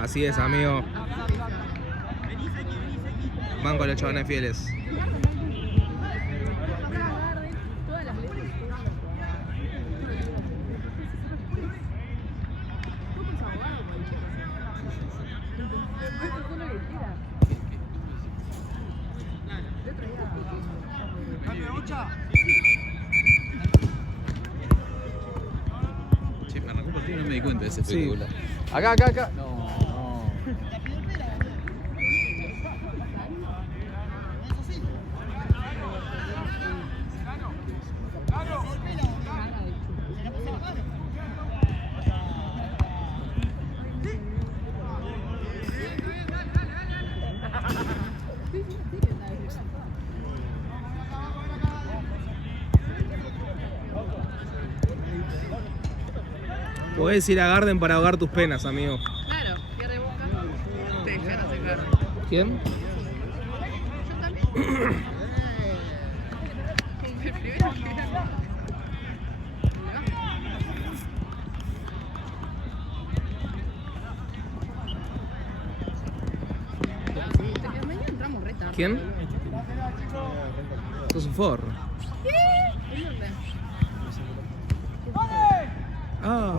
Así es, amigo. Van con los chabones fieles. Che, me arrancó partido y no me di cuenta de ese Sí. espectacular. Acá. No, no. Podés ir a Garden para ahogar tus penas, amigo. Claro, pierde Boca. Te dejan hacer. ¿Quién? Yo también. El primero que mañana entramos re tarde. ¿Quién? Sos un forro. ¿En dónde? Ah.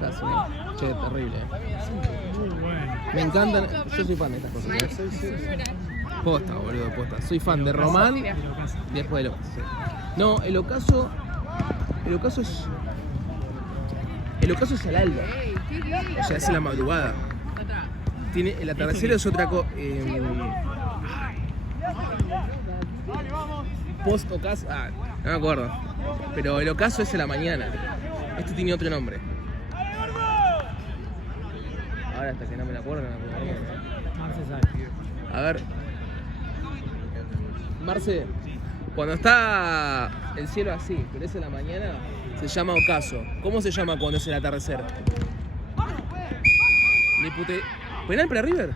Casi. Che, terrible. Me encantan. Yo soy fan de estas cosas. Posta, boludo, posta. Soy fan de Román y después del Ocaso. No, el Ocaso. El Ocaso es. El Ocaso es al alba. Ey, qué lindo. O sea, es en la madrugada. Atrás. Tiene, el atardecer es otra cosa. Post Ocaso. Ah, no me acuerdo. Pero el Ocaso es en la mañana. Este tiene otro nombre. Ahora hasta que no me la acuerdo, no me acuerdo. A ver. Marce, cuando está el cielo así, pero es en la mañana, se llama ocaso. ¿Cómo se llama cuando es el atardecer? Le pute... ¿Penal para River?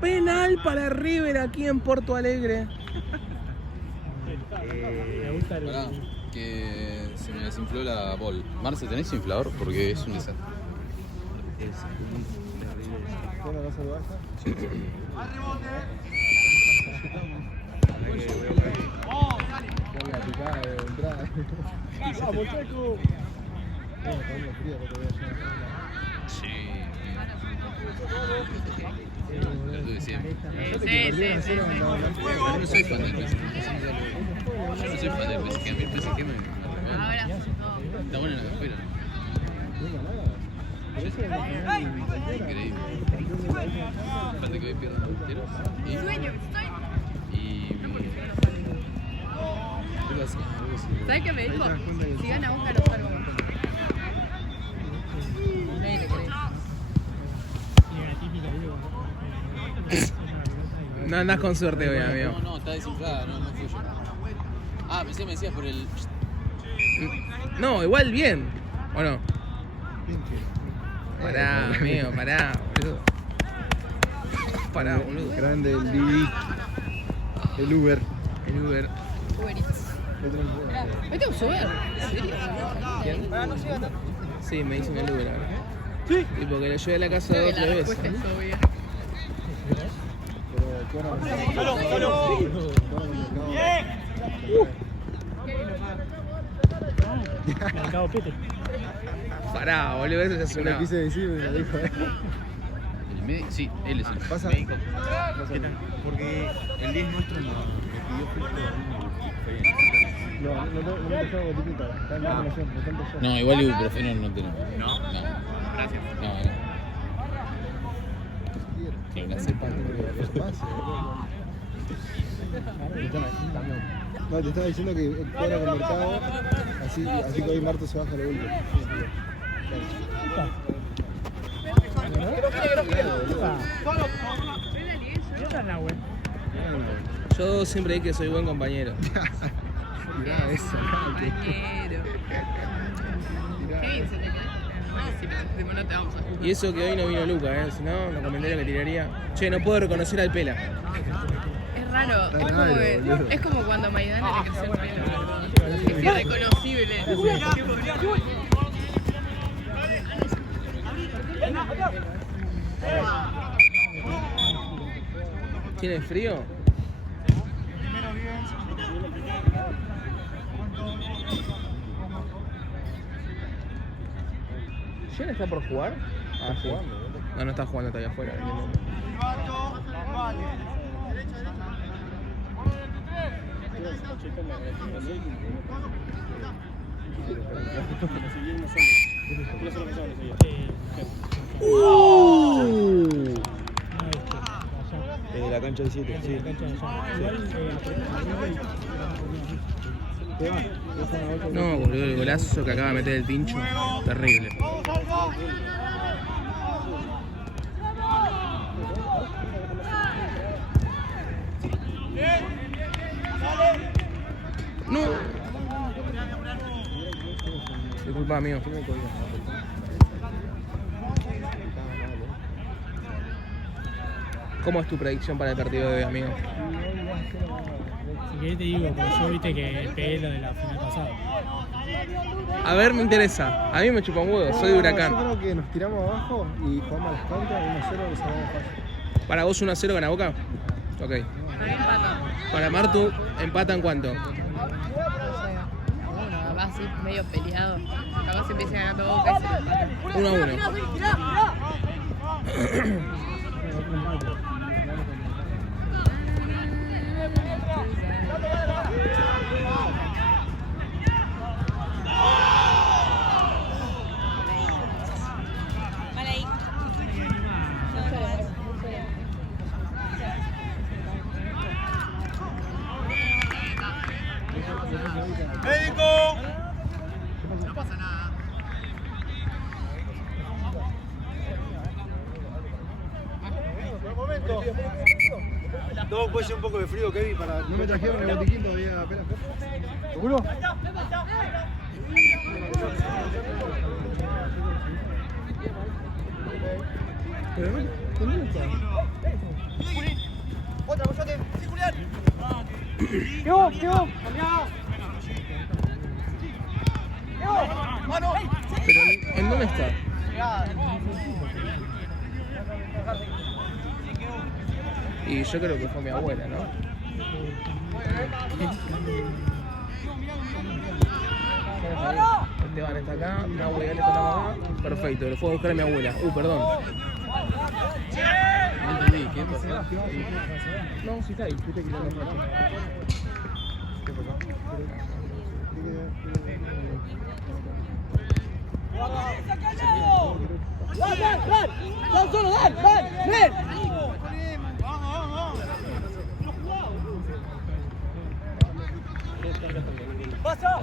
Penal para River aquí en Porto Alegre. Pará, que se me desinfló la bol. Marce, ¿tenés inflador? Porque es un desastre. ¿Cómo vas a saludar? Con la picada de entrada. ¡Vamos, Checo! Bueno, está muy frío porque voy a llegar. Sí. Lo tuve siempre. Sí. Yo no soy fan del PSG. Yo no soy fan del PSG. A mí el PSG me... Ahora. Está bueno en la campera. Increíble. Aparte que hoy pierdo los punteros. Sueño, Y... Algo así. ¿Sabes qué me dijo? Si gana Boca, lo salvo. Nadie te cree. No andás con suerte hoy, amigo. No, está desinflada, no fui yo. Ah, pensé que me decías por el... No, igual bien. ¿O no? Pará, amigo, pará, boludo. Pará, boludo. Grande el Didi. El Uber. El Uber. Uber Eats. Vete a Uber. ¿En serio? ¿Quién? Sí, me dicen el Uber ahora. Sí. Y porque lo llevé a la casa Creo dos que o la tres respuesta veces. es obvia. Mercado Pete. Pará, boludo, eso ya es Yo lo una... quise decir, me lo dijo. El médico... Sí, él es el Pasa. ¿Qué tal? Porque el 10 nuestro me pidió justo No me dejaba botiquita. Está en la relación, de tanto yo. No, igual ibuprofeno no tenemos. ¿No? No, Gracias. no. Tiene una cepa. No, te estaba diciendo que fuera con mercado, así que hoy Marto se baja lo último. Yo siempre dije que soy buen compañero. Mirá esa, Compañero. ¿Qué dice? Sí, pero no te vamos a jugar. Y eso que hoy no vino Luca, si no, los comentarios que tiraría. Che, no puedo reconocer al Pela. Es Es raro. Está Es como, raro, que- boludo. es como cuando a Maidana le creció el pelo, boludo. Es irreconocible. ¿Tiene frío? ¿Jen está por jugar? Ah, sí. No, no está jugando todavía afuera. La cancha del 7, sí. No, boludo, el golazo que acaba de meter el Tincho. Terrible. No. Disculpa, amigo. ¿Cómo es tu predicción para el partido de hoy, amigo? Si querés te digo, porque yo viste que pegué lo de la final pasada. A ver, me interesa. A mí me chupa un huevo, soy de Yo Huracán. creo que nos tiramos abajo y jugamos a las contras, 1-0 nos salvamos fácil. ¿Para vos 1-0 gana Boca? Ok. Para mí empata. Para Martu, ¿empatan cuánto? No sé. Bueno, va así medio peleado. Capaz se empieza ganando Boca y se lo empata. 1-1. Todo puede ser un poco de frío, Kevin, para... No me trajeron el botiquín todavía apenas. ¿Seguro? Pero no, ¿dónde está? Pero, ¿en dónde está? Y yo creo que fue mi abuela, ¿no? Esteban está acá, Nahue está acá. Perfecto, lo fue a buscar a mi abuela. Perdón. No entendí, ¿qué pasó? No, sí está ahí, fuiste que lo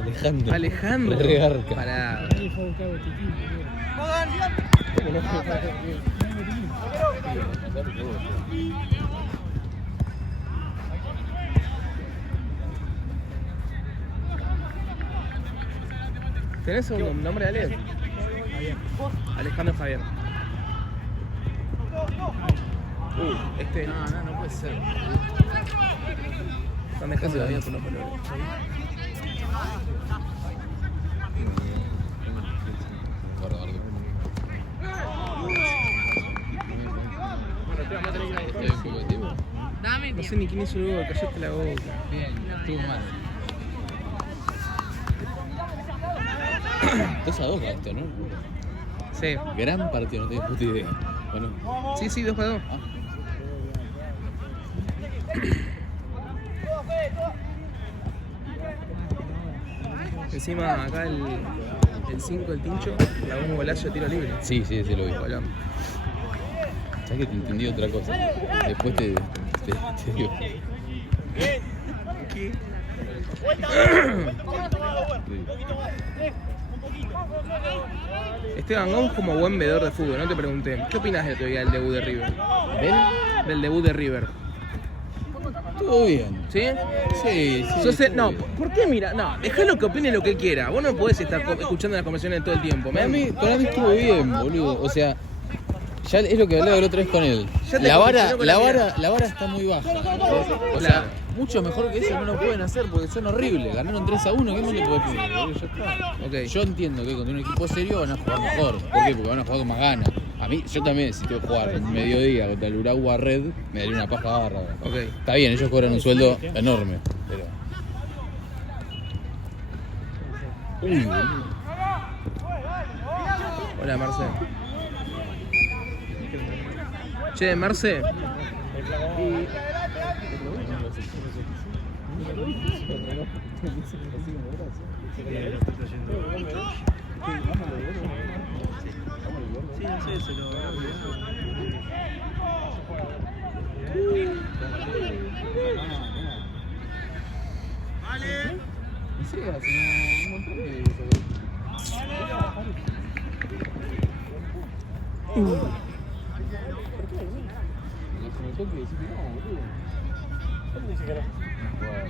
Alejandro. Alejandro. Regarca. Pará. Nadie fue a buscar botiquín, ¿Tenés un nombre de Ale? Alejandro Javier. Este. No puede ser. Están dejando la vida por los colores. Guarda, guarda. ¿Estoy un poco de tiempo? Dame No sé tiempo. ni quién hizo el gol, callate la boca. Bien, estuvo mal. 2-2 esto, ¿no? Sí, Gran partido, no tengo puta idea. Bueno, sí, 2-2. Encima acá el 5, el Tincho, la un golazo de tiro libre. sí, lo vi. Bolón. ¿Sabes que te entendí otra cosa? Después te digo. ¿Qué? Esteban Gómez como buen vedor de fútbol, no te pregunté. ¿Qué opinas de todavía del debut de River? Del debut de River. Todo bien. ¿Sí? Sí. No, ¿por qué mira? No, déjalo que opine lo que quiera. Vos no podés estar escuchando las conversaciones todo el tiempo. Para mí estuvo bien, boludo. O sea, Ya es lo que hablaba la otra vez con él. Ya te La vara, condicionó con la, la vara, mirada. la vara está muy baja. O sea, Claro. mucho mejor que eso no lo pueden hacer porque son horribles. Ganaron 3-1, ¿qué más le podés pedir? Boludo? Ya está. Ok. Yo entiendo que contra un equipo serio van a jugar mejor. ¿Por qué? Porque van a jugar con más ganas. A mí, yo también, si tengo que jugar en mediodía contra el Urawa Red, me daría una paja bárbara. Ok. Está bien, ellos cobran un sueldo enorme, pero... Uy, boludo. Hola, Marce. Che, Marce. Sí, no sé, se lo No sé, hace un montón de...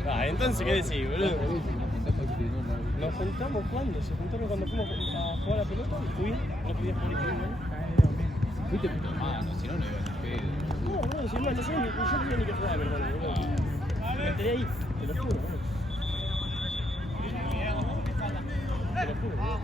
Ah, entonces, ¿qué decís, boludo? ¿Nos juntamos cuándo? ¿Se juntaron cuando fuimos a jugar a la pelota? ¿Fui? ¿No podías jugar y Fuiste puta mano, si no, no iba a pedo. no, boludo, si no, no sé, yo no tenía ni que jugar, mi hermano, boludo. Me enteré ahí, te lo juro, boludo. Te lo juro, boludo.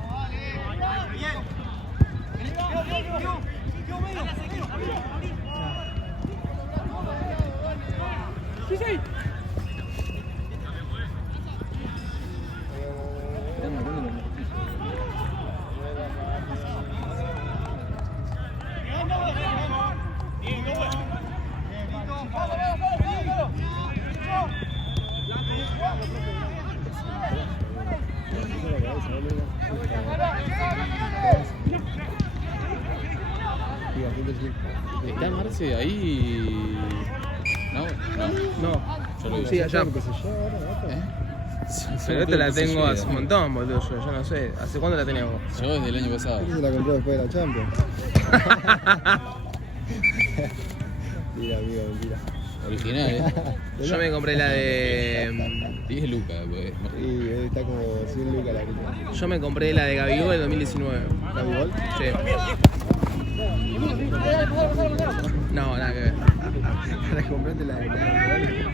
¿Está Marce ahí? No, no. No. Yo lo vi. Sí, allá. ¿Eh? Pero esta la tengo hace un montón, boludo. Yo no sé. ¿Hace cuándo la tenemos? Yo desde el año pasado. Se la compró después de la Champions. Mentira, amigo, mentira. Original, ¿eh? Yo me compré la de. 10 lucas, pues. Y está como 100 lucas la grita. Yo me compré la de Gabigol del 2019. ¿Gabigol? Sí. No, nada que ver. Para comprarte la de Gabigol.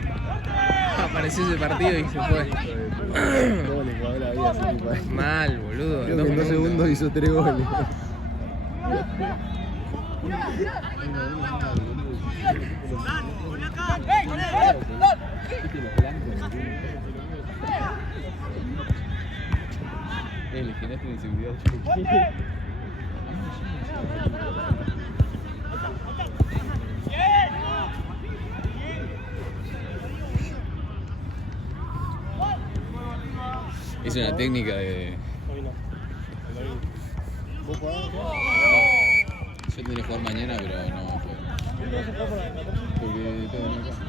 Apareció ese partido y se fue. ¿Cómo le jugó la vida a ese tipo ahí? Mal, boludo. Creo que en 2 segundos hizo 3 goles. El generaste de inseguridad. Es una técnica de... Yo tendría que jugar mañana, pero no puedo. Porque tengo una cosa.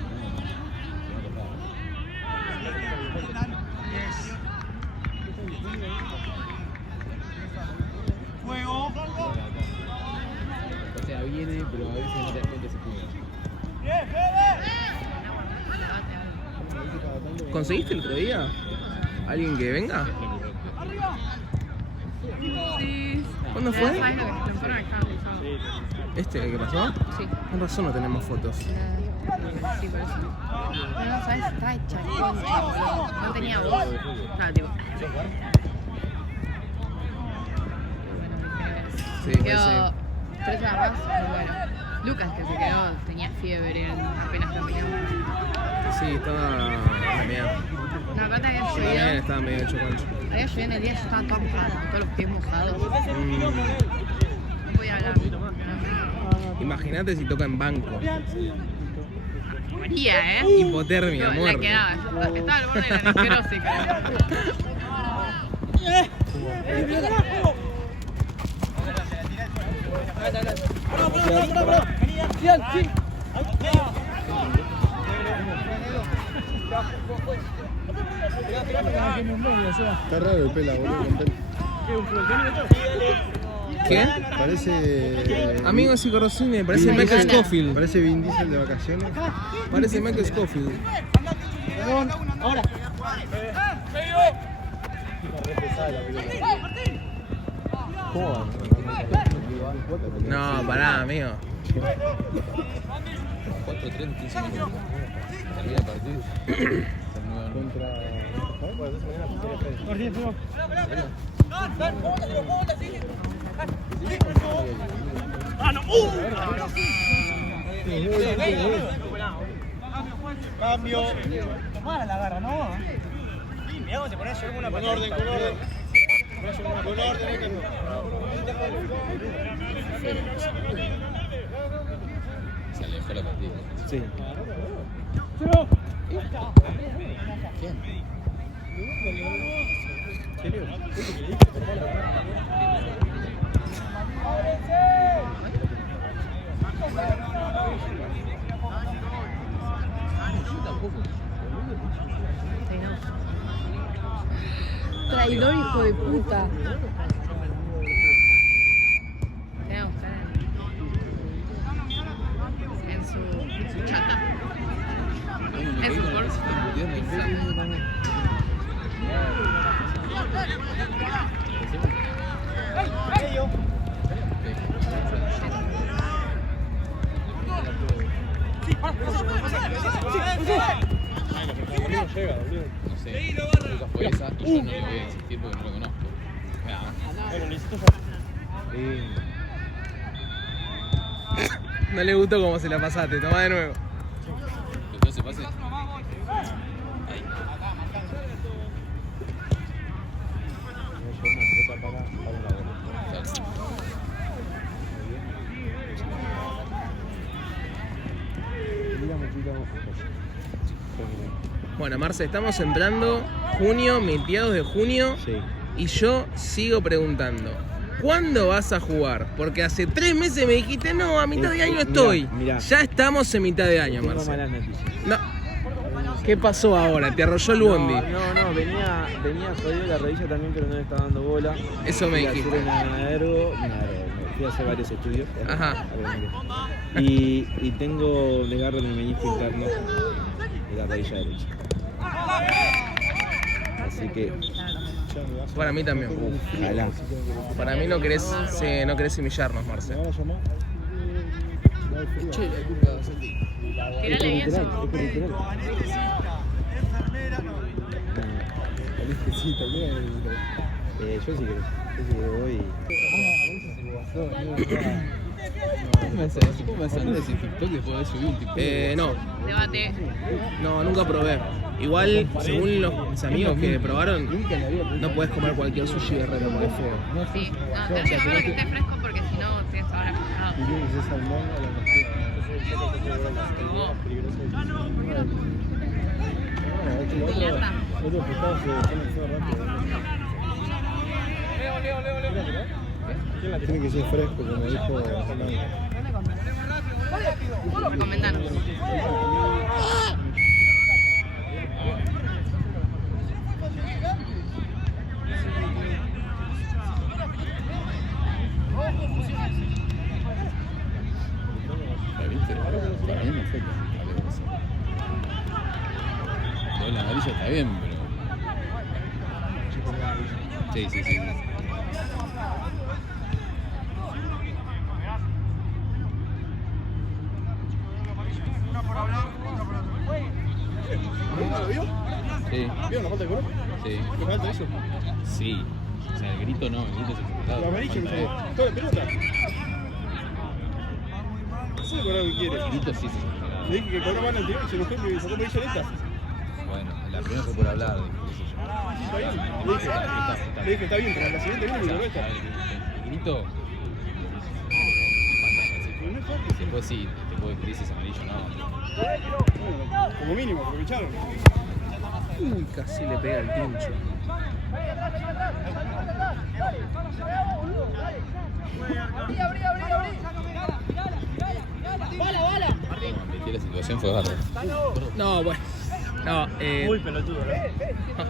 O sea, viene, pero a veces no te das cuenta se puede. ¿Conseguiste el otro día? ¿Alguien que venga? Sí. ¿Cuándo fue? ¿Sabes lo que se transforma acá? ¿Este el que pasó? Sí. Con razón no tenemos fotos. Sí, por eso. No, no, ¿sabes? Está hecha concha, boludo. No tenía voz. Nada, tipo. Sí, Quedó parece. 3 horas más, muy bueno. Lucas, que se quedó, tenía fiebre apenas terminamos. Sí, estaba también. No, aparte había Yo también llovido. estaba medio hecho concha. Había llovido en el día, yo estaba toda mojada, con todos los pies mojados. No podía hablar. Imagínate si toca en banco. Moría, ¿eh? Hipotermia, No, la muerte. quedaba, yo estaba al borde de la necrosis, cara. Está raro el pela, boludo. ¿Qué? Parece. Amigo de Corrosine, parece Vin Michael Diesel- Scofield. Parece Vin Diesel de vacaciones. Parece Michael Scofield. ¿Cómo va? No, pará, amigo. 4:30, 15 minutos. Termina el partido. Cambio. Tomar la garra, ¿no? Sí, mirá cómo te pones yo una patita. Con orden. Con orden. Se alejó la partida. Sí. ¿Quién? ¿En serio? Yo tampoco. Sí, no. Traidor, hijo de puta. Tenemos que estar en su chata. En su bolsa. No sé, nunca fue esa y yo no le voy a insistir porque no lo conozco. No le gustó cómo se la pasaste, toma de nuevo. ¿Que todo se pase? Ahí. Bueno, Marce, estamos entrando junio, mediados de junio, Sí. y yo sigo preguntando, ¿cuándo vas a jugar? Porque hace 3 meses me dijiste, no, a mitad de año estoy. Mirá. Ya estamos en mitad de año, Tengo Marce. malas noticias. No. ¿Qué pasó ahora? ¿Te arrolló el bondi? No, venía jodido la rodilla también, pero no le estaba dando bola. Eso me Fui a dijiste. hacer una ergo, fui a hacer varios estudios. Ajá. Y tengo desgarro en el menisco interno de la rodilla derecha. Así que, Para mí también. ojalá. Para mí no querés humillarnos, Marce. Tirale eso. Es que literal. Yo sí creo voy. ¿Cómo me hace andar ese TikTok después de haber subido un TikTok? No, Debate. no, nunca probé. Igual, según mis amigos que probaron, no puedes comer cualquier sushi de Herrera porque es feo. Sí. No, tenés que comerlo que esté fresco porque si no, te ahora pesado. Mierda. Tiene que ser fresco, como dijo Fernando. Recomendanos. ¿La viste? Para mí no fue. Lo de la amarilla está bien, pero. Sí. Sí. ¿Vieron la falta de color? Sí. ¿Qué falta eso? Sí. O sea, el grito no, el grito es equivocado. La amarilla, Falta es- toda la pelota. No sé el color que quiere. El grito sí es equivocado. Le dije que cobró mal anterior y se enojó y sacó amarilla en esta. Bueno, la primera fue por hablar, qué sé yo. Está bien. Le dije, está bien, pero en la siguiente viene y cobró esta. El grito. Después sí, después de crisis amarillo, no. Bueno, como mínimo, aprovecharon. Uy, casi le pega el pincho. Metí la situación fue bárbaro. No, bueno. No, Muy pelotudo, ¿no?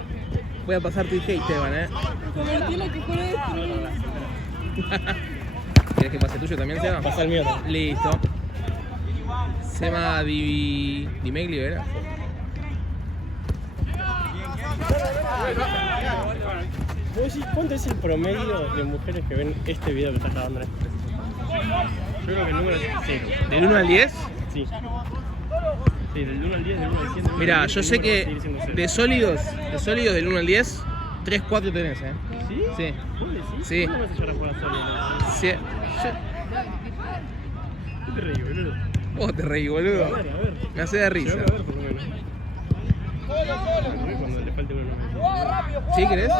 voy a pasar tu IG, Esteban, ¿Quieres que pase tuyo también, Seba? Pasa el mío. Listo. Seba Di Megli, ¿verdad? ¿Vos decís cuánto es el promedio de mujeres que ven este video que estás grabando en este preciso instante? creo que el número es 0. ¿Del 1 al 10? Sí. Sí, del 1 al 10, del 1 al 100. del 1 Mirá, al 10, yo el sé número va a que seguir siendo 0. de sólidos del 1 al 10, 3, 4 tenés, ¿eh? ¿Sí? Sí. ¿Vos decís? Sí. ¿Cómo vas a llegar a jugar solo? Sí. ¿Qué te reí, boludo? Vos te reí, boludo. A ver. Me hace de risa. Llegame a ver, por lo menos. Cuando le falte uno. ¿Sí querés?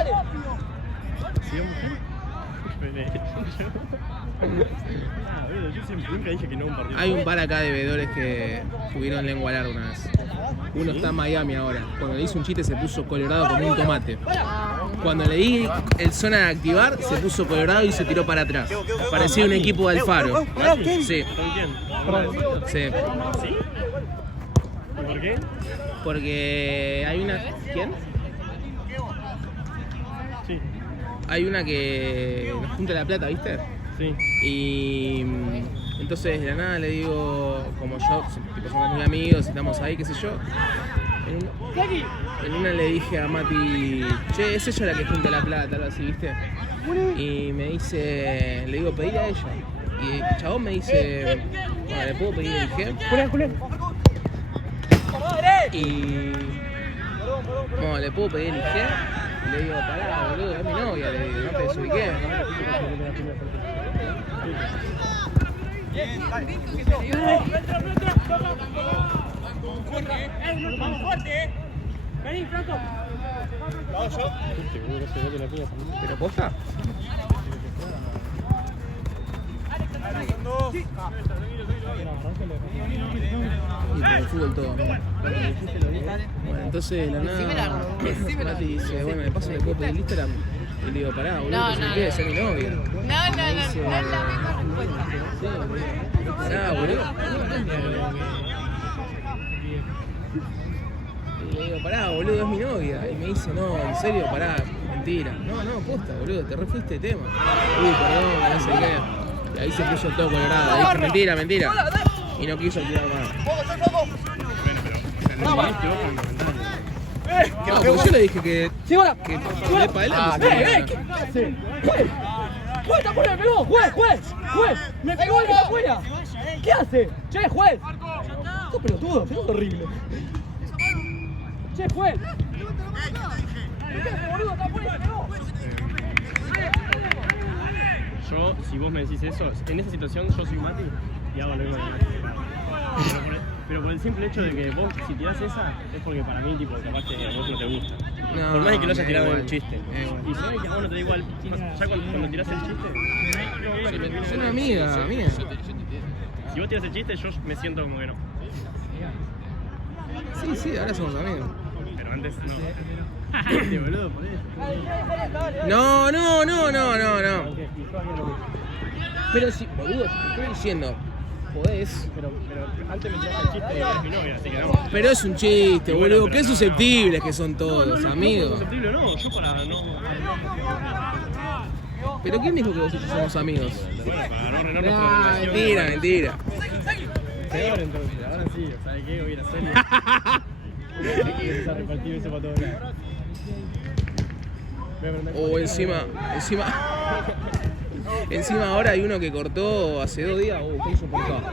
¿Sigamos? Yo siempre nunca dije que no a un partido. Hay un par acá de veedores que tuvieron lengua larga una vez. Uno está en Miami ahora. Cuando le hice un chiste se puso colorado como un tomate. Cuando le di el zona de activar, se puso colorado y se tiró para atrás. Parecía un equipo de Alfaro. Sí, ¿Con quién? sí. ¿Sí? ¿Y por qué? Porque hay una... ¿Quién? Sí. Hay una que nos junta la plata, ¿viste? Sí. Y entonces de la nada le digo, como yo, tipo, somos muy amigos, estamos ahí, qué sé yo. En una le dije a Mati, che, es ella la que junta la plata, algo así, ¿viste? Y me dice, le digo, pedile a ella. Y el chabón me dice, bueno, ¿le puedo pedir el G? Y... bueno, ¿le puedo pedir el G? Y le digo, pará, boludo, es mi novia, le digo, no te desubiqué. ¿Pero posta? Y por el fútbol todo, ¿no? Bueno, entonces de la nada Mati dice, bueno, de paso le puedo pedir el Instagram. Y le digo, pará, boludo, No, que no, se quede, no. soy mi novia. No es la misma respuesta. Pará, boludo. Y le digo, pará, boludo, es mi novia. Y me dice, no, en serio, pará, mentira. No, posta, boludo, te refuiste de tema. Perdón, no sé qué. Y ahí se puso todo colorado. Dije, mentira. Y no quiso tirar más. No, porque yo le dije que le para adelante. ¡Juez, está fuera, me pegó! ¡Juez! ¡Me pegó y está afuera! ¿Qué hace? ¡Che, juez! ¡Sos pelotudo! ¡Sos horrible! ¡Che, juez! ¡Este boludo está afuera, me pegó! Yo, si vos me decís eso, en esa situación yo soy Mati y hago lo mismo que Mati. Pero por el simple hecho de que vos, si tirás esa, es porque para mí, tipo, capaz que a vos no te gusta. No, Por más de que lo hayas me da tirado en igual. el chiste. Y sabes que a vos no te da igual. Ya cuando tirás el chiste. Soy una amiga. Si vos tirás el chiste, yo me siento como que no. Sí, ahora somos amigos. Pero antes no. Este boludo, por eso. No. Ok, y yo haría lo mismo. Pero si, boludo, te estoy diciendo, podés. Pero antes me tiraste el chiste y eres mi novia, así que no. Pero es un chiste, Bueno, boludo. pero Qué no, susceptibles que son todos, amigos. Susceptible no, yo para no. Pero ¿quién dijo que vosotros somos amigos? Bueno, para no arruinar nuestra relación. Mentira. Peor entonces, ahora sí, ¿sabes qué? Voy a ir a serio. Hay que empezar a repartir eso para todos lados. Voy a aprender O encima ahora hay uno que cortó hace 2 días. Qué insoportable.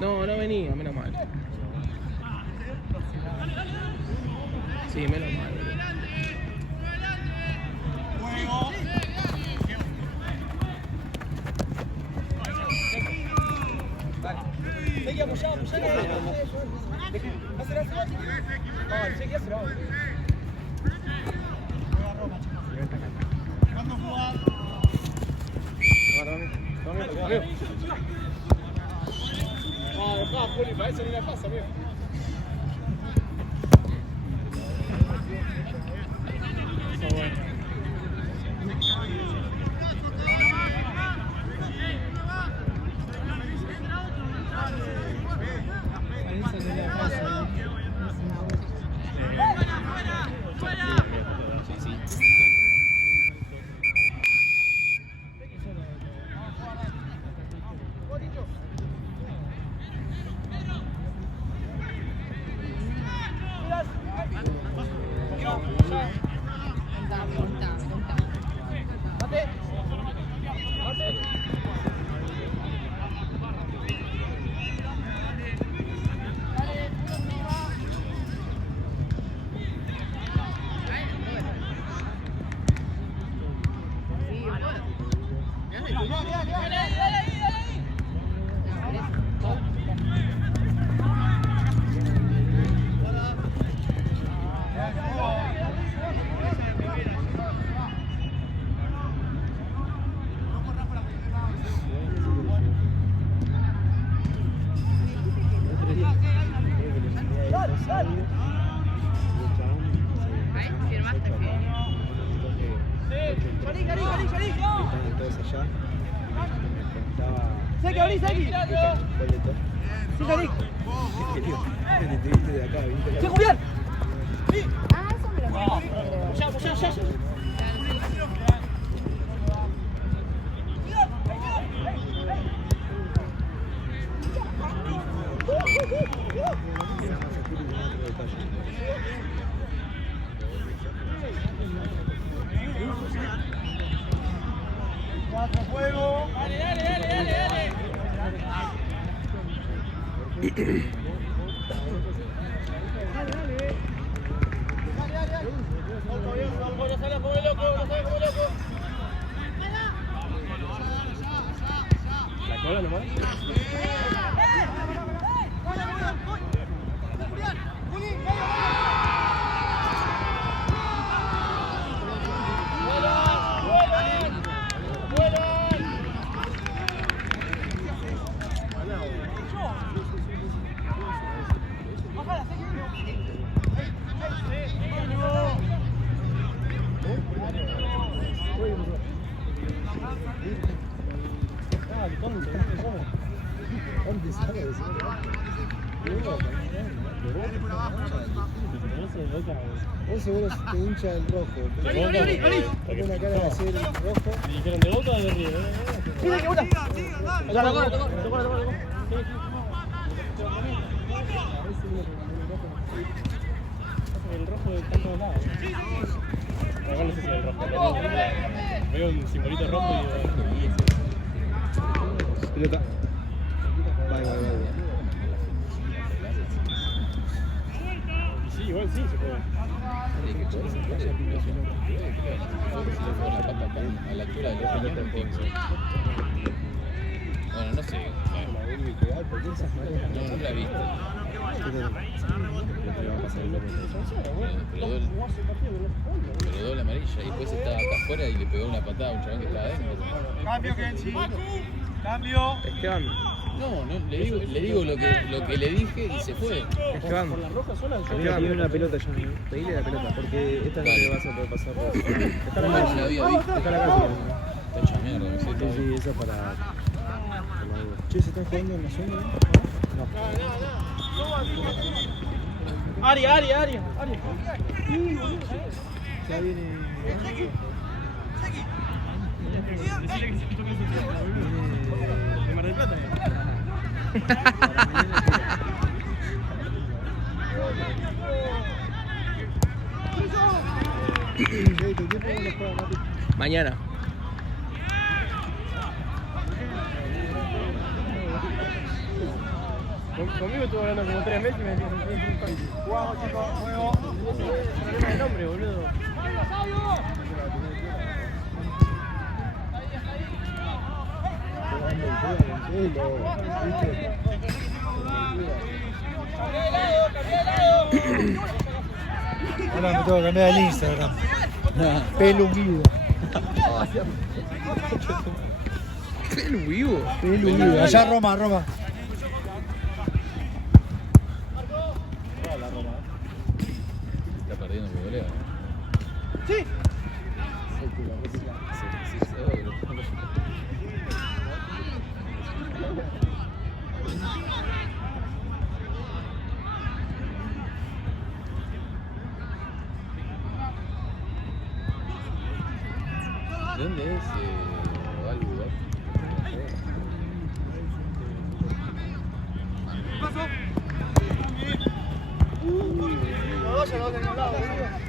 No venía, menos mal. Sí, menos mal. Ahí, firmaste, Entonces allá me preguntaba ¡Seki, abrí, Seki! ¡Sí, Seki! te viste de acá, ¿viste? ¡Sí, Julián! Ah, eso me lo La cola nomás. Vos seguro te hincha el rojo. Tiene una cara de hacer rojo. ¿Dijeron de Boca o de River? ¡Sí, Seki, una! Tocó. El rojo de tantos lados. Acá no sé si es el rojo, pero veo un simbolito rojo y digo, Pelota. Vaya. y sí, igual sí se puede. A la altura del ojo. Bueno, no sé. No la he visto. Pero doble amarilla y después estaba acá afuera y le pegó una patada a un chabón que estaba adentro. Cambio, Kenchi. Cambio. Esteban, No, le digo lo que le dije y se fue. Esteban, Tiene una pelota ya, ¿no? Pedile la pelota, porque esta no le vas a poder pasar por. No la había visto. Deja la casa. Está hecha mierda, no sé. Sí, esa para. Che, ¿se están jugando en la zona? No. Aria. Ya viene. Decirle que se toque de Mar del Plata. mañana. Conmigo estuvo hablando como 3 meses y me decía que es un país. Jugamos, chicos. Juego. No el nombre, boludo. Ahora me tengo que cambiar el Instagram. Pelo vivo. Pelo vivo. Pelo vivo. Allá Roma. Está perdiendo mi goleo. ¡Sí! ¿Dónde es Valbuda? Los dos se lo hacen a un lado, boludo.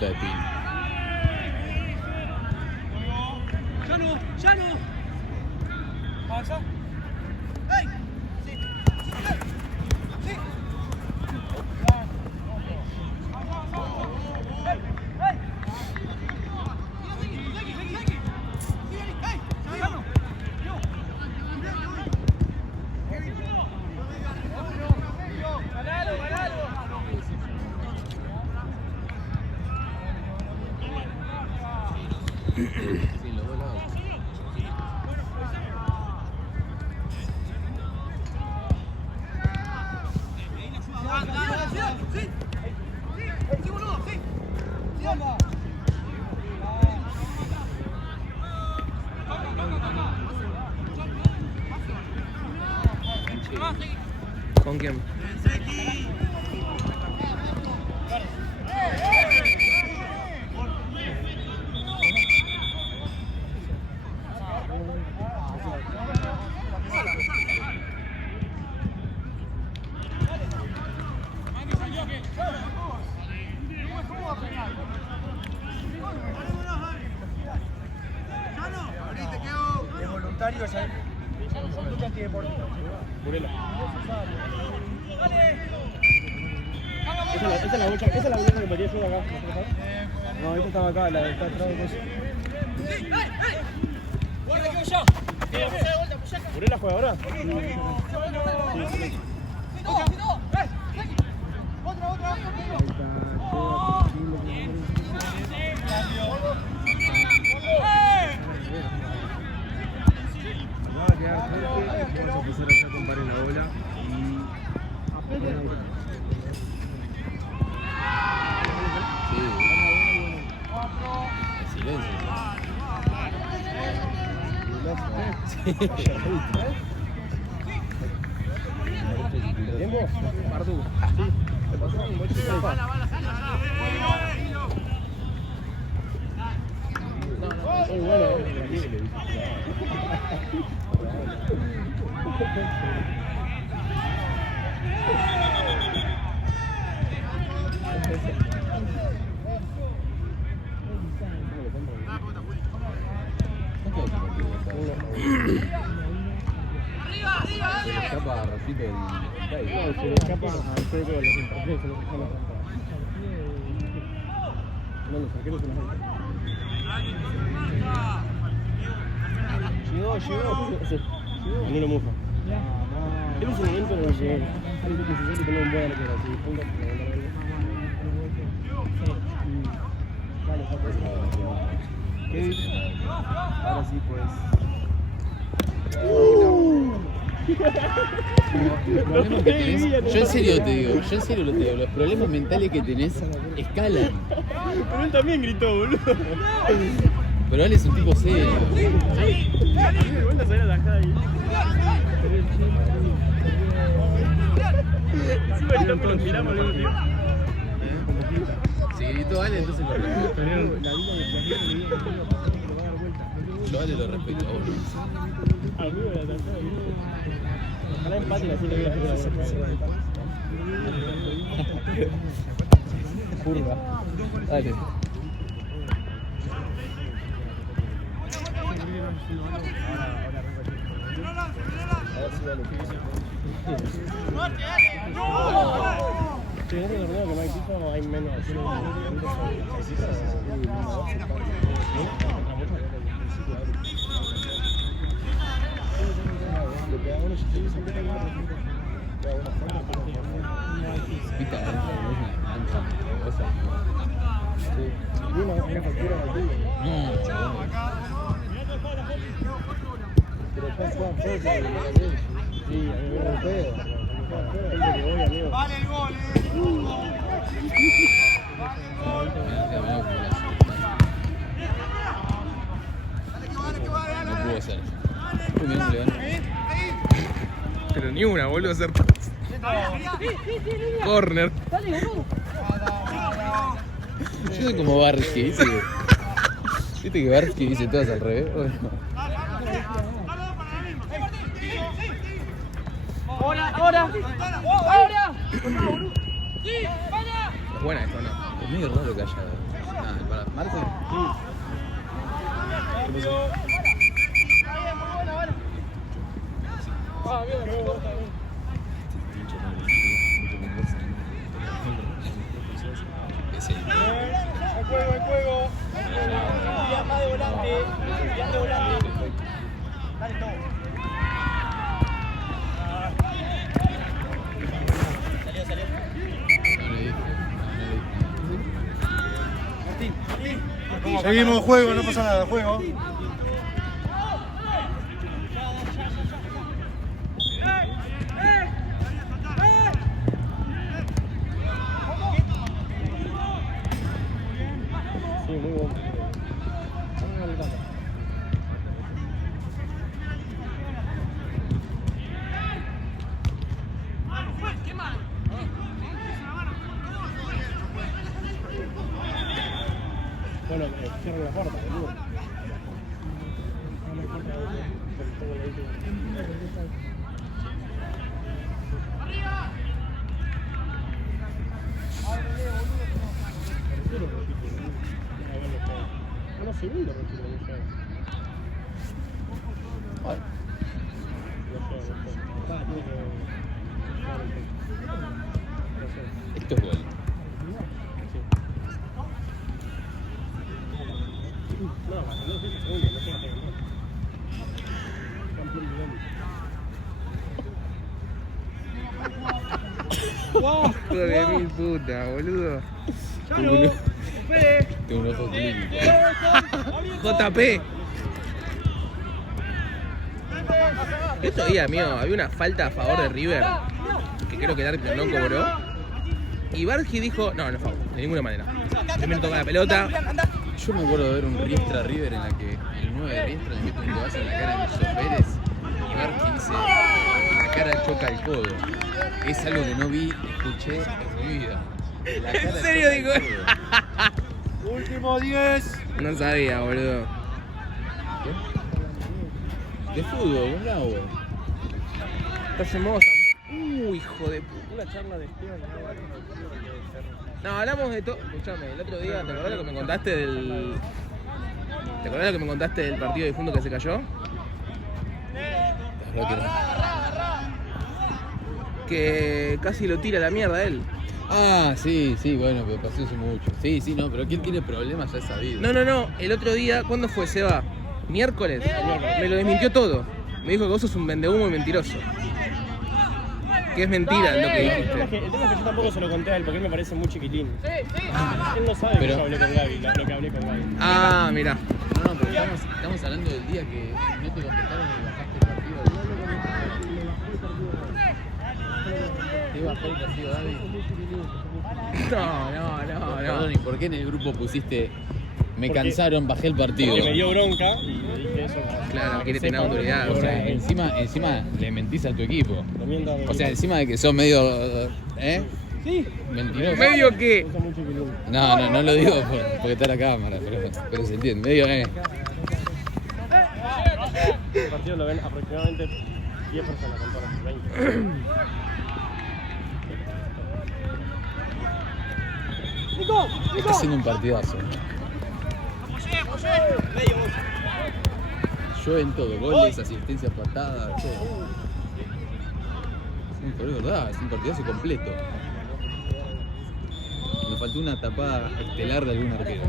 punta de pin. ¡Ya no! ¿Pasa? Sí, los dos lados. ¿Con quién? De voluntario es ahí. Conducta antideportiva. Esa es la bolsa que metía yo acá. No, esta estaba acá, la de está atrás de eso. ¿Burela juega ahora? Va a quedar fuerte, vamos a empezar a hacer compar en la bola Sí. El silencio. ¿Tiempo? Martu. ¿Te pasó un bolso de muy bueno, Se le escapa a Rafito el... se le escapa al juego de los interpretaciones, se le escapa la trampa. No, los arqueros se los hacen. Llegó. No lo moja. En ese momento no llegó. Hay que se siente tener un buen arquero. Si ponga ahora sí pues. Los problemas que tenés, yo en serio te digo, los problemas mentales que tenés escalan. Pero él también gritó, boludo. Pero él es un tipo serio. A mí me vuelta a salir a la calle. Encima el topo lo tiramos al mismo tiempo. Si gritó Ale, entonces lo respeto. Yo Ale lo respeto a vos. Amigo de la tercera, ojalá empate y así le voy a hacer la Curva. Dale. Sí, en ese torneo que no hay piso hay menos. Pica adentro, es una mancha cosa. Sí. Una factura de ti. No, chabón. Pero ya juegan fuerte. Sí, a mí me da un pedo. Que voy, amigo. Vale el gol, No pudo ser. Mirá cómo le van. Pero ni una, boludo, a hacer. Corner. Yo soy como Barsky, ¿viste? ¿Viste que Barsky dice todas al revés? Bueno. ¡Ahora! Es buena esto, ¿no? Es medio raro que haya para Marce. Ese. Hay juego. Ya más de volante. Ya de volante. Dale todo. Salió. Seguimos el juego, no pasa nada, juego. Sí, muy bueno. Bueno, cierran la puerta, boludo. Unos segundos, Esto es gol. Hijo de mil puta, boludo. Tengo un ojo clínico. JP. El otro día, amigo, había una falta a favor de River, que creo que el árbitro no cobró. Y Bargi dijo, no foul, de ninguna manera. Primero toca la pelota. Yo me acuerdo de ver un Riestra River en la que el 9 de Riestra le mete un codazo en la cara a Enzo Pérez y Barqui dice, la cara choca el codo. Es algo que no vi, escuché en mi vida. La cara ¿En serio choca digo? el codo. Último 10. No sabía, boludo. De fútbol, un agua. Estás en modo hijo de puta. Una charla de Esteban. No, hablamos de todo. Escuchame, el otro día, ¿te acordás lo que me contaste del. ¿Te acordás lo que me contaste del partido de difunto que se cayó? La verdad que no. Que casi lo tira a la mierda él. Ah, sí, bueno, pero pasó hace mucho. Sí, no, pero ¿quién tiene problemas ya es sabido? No, el otro día, ¿cuándo fue, Seba? Miércoles. Me lo desmintió todo. Me dijo que vos sos un vendehumo y mentiroso. Que es mentira lo que El tema dijiste. es que yo tampoco se lo conté a él porque él me parece muy chiquitín. Él no sabe que Pero- yo hablé con Gaby, lo que hablé con Gaby. Ah, mirá. No, pero estamos hablando del día que no te contestaron y bajaste el partido. ¿Qué bajó el partido, Gaby? No. Perdón, ¿y por qué en el grupo pusiste me Porque- cansaron, bajé el partido? Porque me dio bronca y le dije eso. Claro, quiere tener autoridad. O sea, boludo. encima le mentís a tu equipo. Lo miento a mi O sea, equipo. encima de que sos medio... Sí, mentiroso. Medio que. sos muy chiquitín. No lo digo porque está la cámara, pero se entiende. Medio, El partido lo ven aproximadamente 10 personas con todas las 20. está haciendo un partidazo. Yo en todo, goles, asistencias, patadas, todo. Pero es verdad, es un partidazo completo. Me faltó una tapada estelar de algún arquero.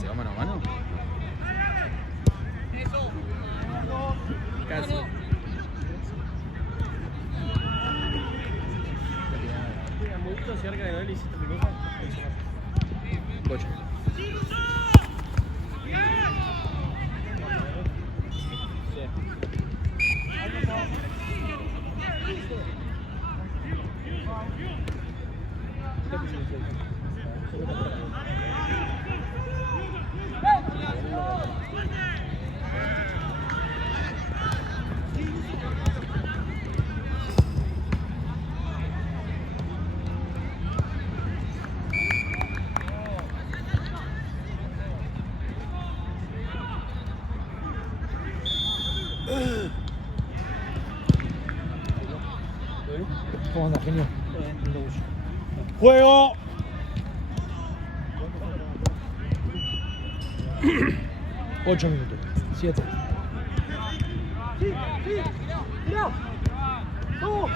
¿Se va mano a mano? Casi. Muy cerca de Noel y hiciste tu cosa. Bocha. ¿Cómo anda, genio? ¡Juego! Ocho minutos. 7. ¡Mirá! ¡Vamos!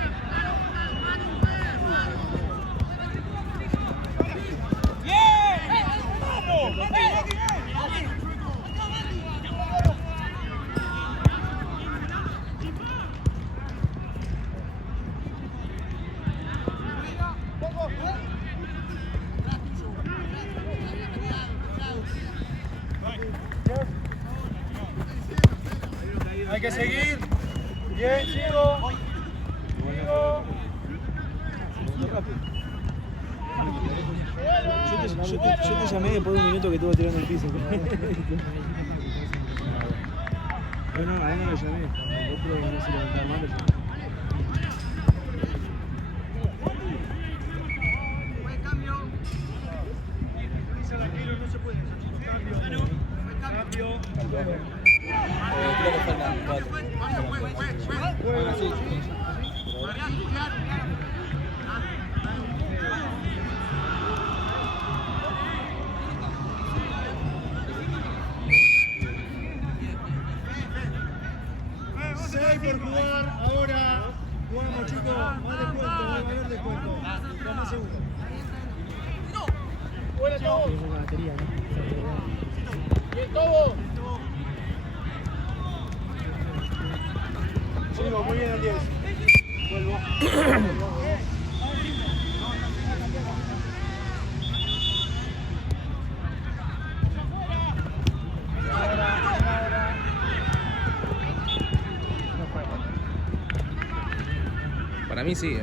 Hay que seguir. Bien, sigo. Yo te llamé después de un minuto que estuvo tirando el piso. No, a él no lo llamé. Vos creo que no se levantaba mal. Creo que faltan 4. Por jugar, ahora jugamos chicos, más descuento, va a haber descuento. Dame segundo. Buena todos. Bien todos. Sigo muy bien al 10. Vuelvo. Para mí sí,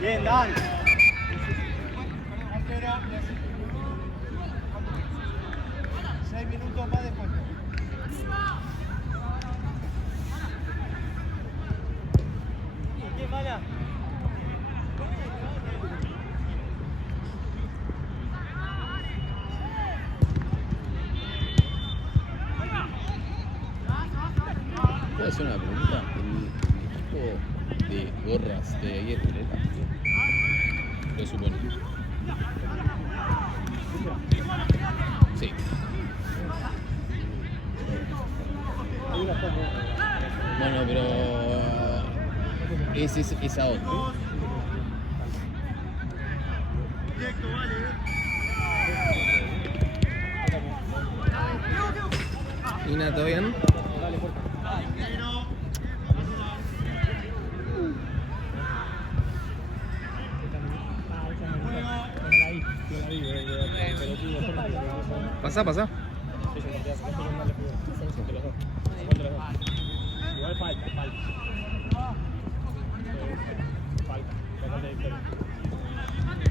Bien, Dan. Minutos más después. ¿Quién mala? ¿Puedo hacer una pregunta? El equipo de gorras de ayer, ¿verdad? Lo supone. Sí. Bueno, pero es a otro. Ina, ¿todo bien? Pasá. Igual falta. Bastante victoria.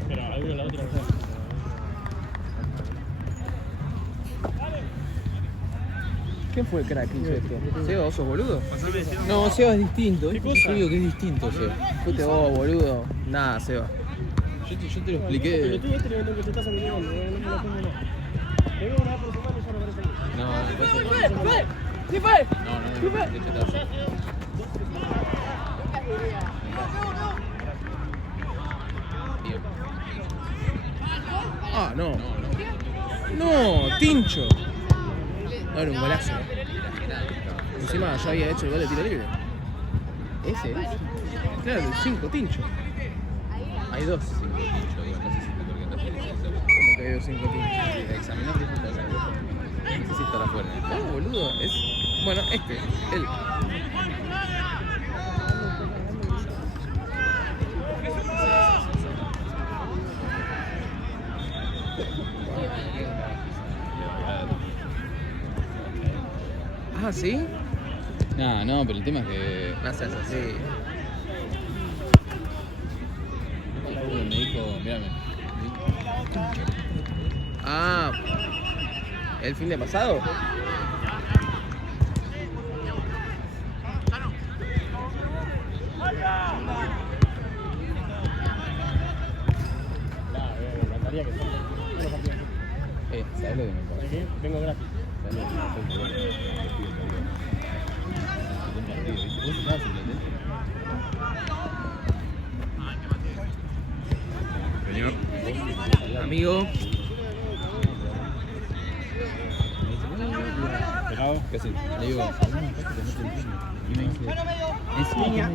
Pero alguno la otra no juega. ¿Quién fue el crack que hizo esto? ¿Seba, vos sos boludo? No, Seba es distinto. ¿Qué Yo cosa? digo que es distinto, Seba. Fuiste vos, boludo. Nada, Seba. Yo te lo Pero expliqué. tú este nivel que te estás metiendo, no me lo pongo nada. Te veo una vez por semana y ya no parece nada. No, ¡Sí fue! no, de hecho está. Ah, no. No, Tincho. No, era un golazo. Encima ya había hecho el gol de tiro libre. ¿Ese? Claro, el 5, Tincho. Hay dos. ¿Cómo que hay 5 Tinchos? Examinar resultados. No sé si estará afuera. No, boludo, es... Bueno, él. Ah, ¿sí? No, pero el tema es que No seas así. me dijo, mírame. Ah, ¿el fin de pasado? Me encantaría que sea unos partidos así. ¿Sabes lo que me pasa? ¿De qué? Vengo gratis. ¿Sabes lo que me pasa? Vos estabas en Platense. Señor. Amigo. ¿Qué haces? Le digo, y me dice, enseña.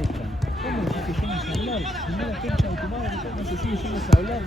¿Cómo decís que yo no sé hablar? Si no la concha de tu madre, ¿cómo se sigue yendo a hablar?